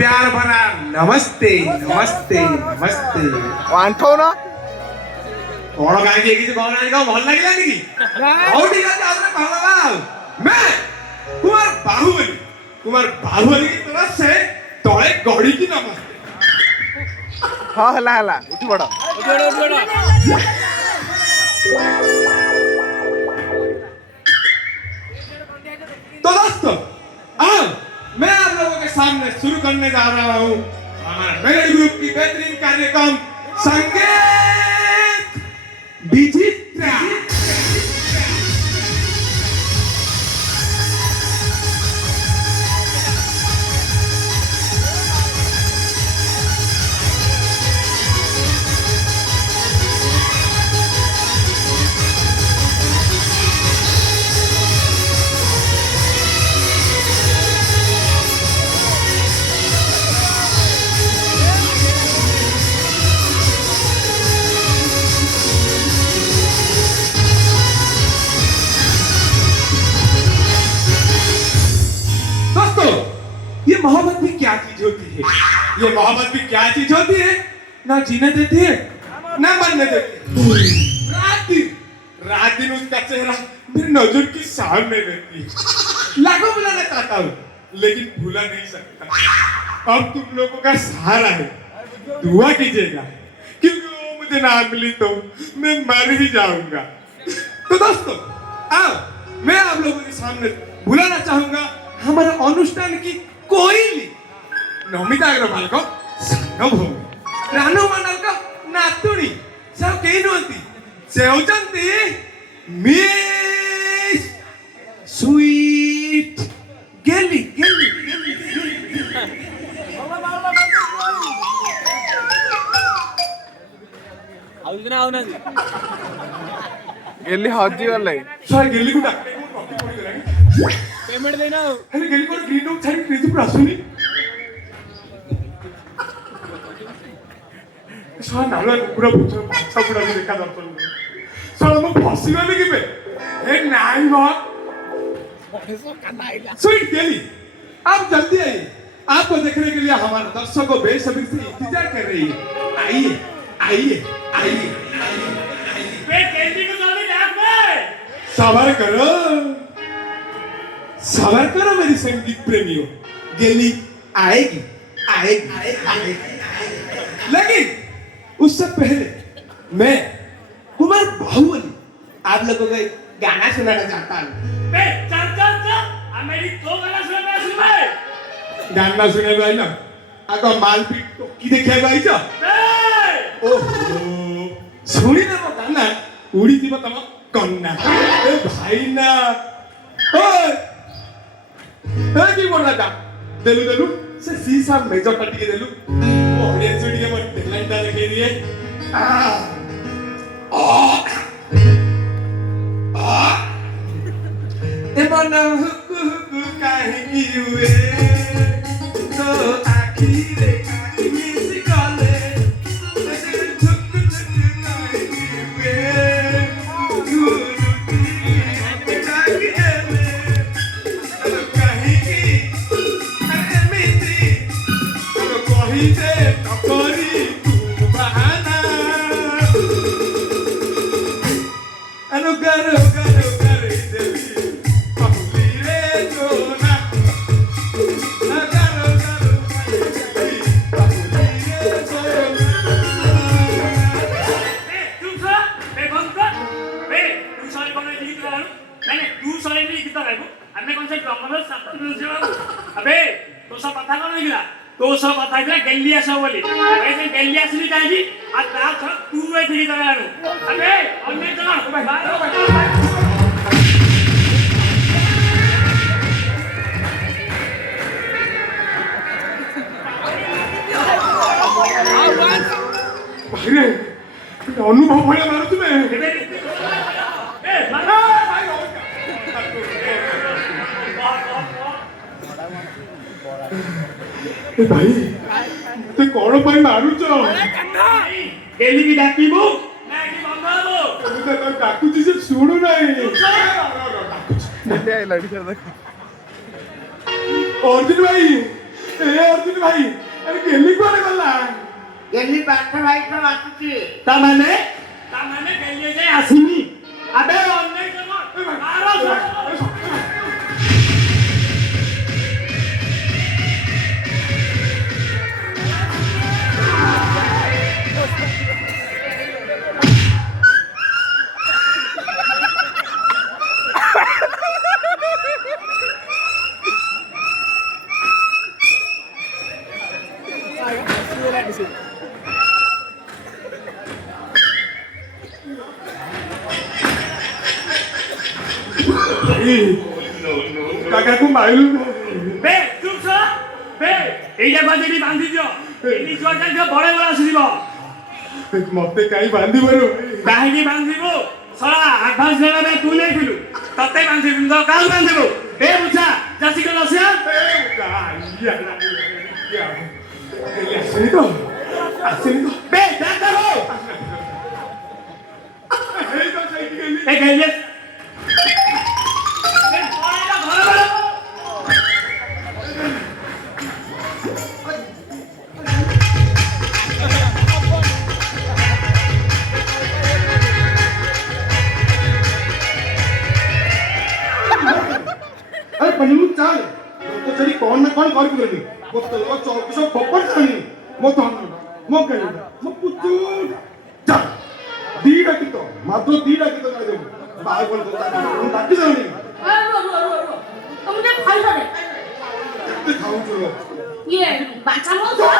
प्यार भरा नमस्ते नमस्ते नमस्ते आंठो ना कौन गाय की किसी कौन आएगा भल लगे नहीं और ठीक है आपने भगवान मैं कुमार बाहुबली की तरफ से तोड़े गौड़ी की नमस्ते हाँ हला हला उठ बड़ा तो दोस्तों अब मैं आप लोगों के सामने शुरू करने जा रहा हूँ हमारे मेरे ग्रुप की बेहतरीन कार्यक्रम संगीत विचित्र। ये मोहब्बत भी क्या चीज होती है ये मोहब्बत भी क्या चीज होती है ना जीने देती है ना मरने देती है रात दिन उसका चेहरा मेरी नजर की सामने रहती है लाखों बुलाना चाहता हूँ लेकिन भूला नहीं सकता अब तुम लोगों का सहारा है दुआ कीजिएगा क्योंकि वो मुझे ना मिली तो मैं मर ही जाऊंगा। तो दोस्तों अब मैं आप लोगों के सामने बुलाना चाहूंगा हमारे अनुष्ठान की कोयली नमिता अग्रवाल को सानो भौमी रानू मंडल को नातुणी सब केही नहंती से होचंती मिस स्वीट गेली गेली गेली हजी वाला सर गेली को डाक पेमेंट देना अरे गेली को ग्रीन रूम छाड़ी प्लीज ऊपर आसुनी सर नाला पूरा पूछो अच्छा पूरा भी देखा दर्शन सर हम फंसी वाले की पे ए नहीं बा स्वीट गेली आप जल्दी आइए आपको देखने के लिए हमारे दर्शकों बेसब्री से इंतजार कर रही है आइए आइए आइए पे कैंडी को जल्दी डाक में सबर करो मेरी संगीत प्रेमियों गेली आएगी आएगी आएगी लेकिन उससे पहले मैं कुमार बाहुबली आप लोगों को एक गाना सुनाना चाहता हूँ पे चल चल चल मेरी दो गाना सुन गाना सुने भाई ना आगे मालपीट तो की देखिए भाई जा ओहो सुनी ना वो गाना उड़ी थी तम कन्ना ए भाई ना ओए की बोल रहा था देलू से सीसा मेजर कट के देलू वो ऑडियंस वीडियो में टैलेंट दिखे दिए ए मना हुकु काहे की हुए तो आखिर काहे मिस कले ऐसे झुक झुक काहे की हुए तो सब पता है गैलिया सब बोली वैसे गैलिया से नहीं जाएगी आज रात तू वे ठीक तरह अबे और मैं चला अरे अनुभव भया मारो तुम्हें ए मारो भाई ए भाई ते कौन पाई मारू चो गेली की डाकीबू ना की बंगालो तुम तो डाकू जी से सुनो नहीं लड़ी कर देखो अर्जुन भाई अर्जुन भाई अरे गेली कुआडे गला गेली पाठ भाई तो आसुची ତାମାନେ ଗେଲି ଯାଇ ଆସିନି ଆବେ ଅନେକ ଜଣ କାକାକୁ ମାଇଲୁ ବେ ଚୁପ୍ ସ ବେ ଏଇଟା ବାଜେଟି ବାନ୍ଧି ଦିଅ ଏଇ ଛୁଆଟା ଝିଅ ବଳେ ବଳେ ଆସିଯିବ ମତେ କାଇଁ ବାନ୍ଧିବରୁ କାହିଁକି ବାନ୍ଧିବୁ ଶଳା ଆଡଭାନ୍ସ ନେବା ପାଇଁ ତୁ ନେଇଥିଲୁ ତତେ ବାନ୍ଧିବୁ ତ କାହାକୁ ବାନ୍ଧିବୁ ଏ ବୁଝା ଜାସି କରି ଆସିଆ ଆସିନି ତ ବେ ଦେଖ ହୋ ହେଇ ତ ସେଇଠି ଗେଲି ଏ ଗେଲି अरे पन्नू चाल तो चली कौन ना कौन कर करनी वो तो चौक सब पप्पड़ करनी मो तो मो कर मो पुच्चू जा दीडा की तो मात्र दीडा की तो कर दे बाहर बोल तो ताकि जानी तुमने खाई था ते खाऊ चलो ये बाचा मो तो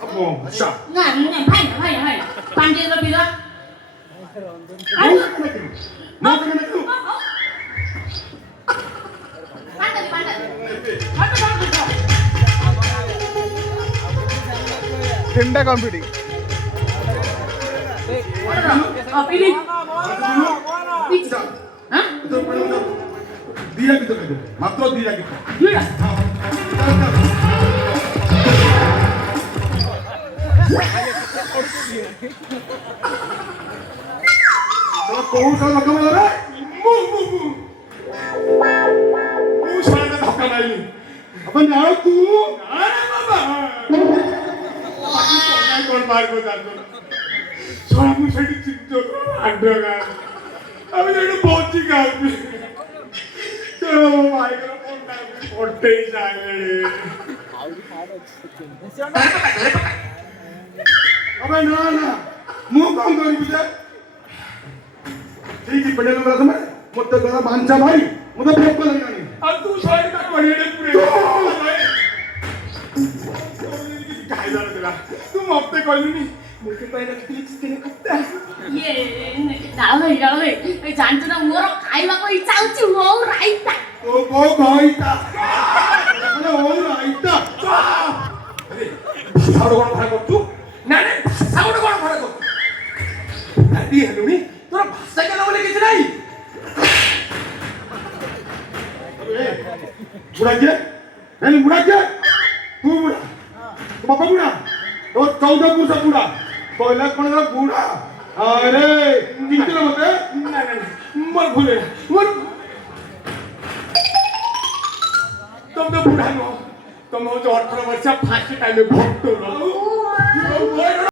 अब शा ना भाई पांडे का बिगा मो करने तू তিনটা কম্পিটিং pilih. जा Hah? तो दीडा की तो कर दे मात्र दीडा की Iya. तो कौन सा धक्का मारा रे मु साला धक्का मारी अपन जाओ तू अरे बाबा कौन मार को जातो सोया मुझे चिंतो अंडगा अभी तो पहुंची गया चलो भाई का फोन ना फोटे जाने अबे ना मुंह कौन करी बुझे ठीक है पड़े लगा समय मुझे गला बांचा भाई मुझे ब्रेक को लगना नहीं अब तू साइड तक बढ़िया ने पूरे काय झालं तुला तू मगते कळली नाही मुझे पहिले क्लिक्स केले कुत्ता Ye, डाळवे जानतो ना मोर खायला को इच्छा होती हो राईता ओ गो गाईता अरे ओ राईता अरे सावड कोण फरक तू नाही सावड कोण फरक दादी हनुनी तुला भाषा केला बोले किती नाही बुढ़ा क्या नहीं बुढ़ा क्या तू बुढ़ा तू बापा बुढ़ा तो 14 पुरुष बुढ़ा पहिला कोण बुढ़ा अरे किती होते नाही मर भूले मर तुम तो बुढ़ा नो तुम जो 18 वर्ष फांसी टाइम में भोगतो नो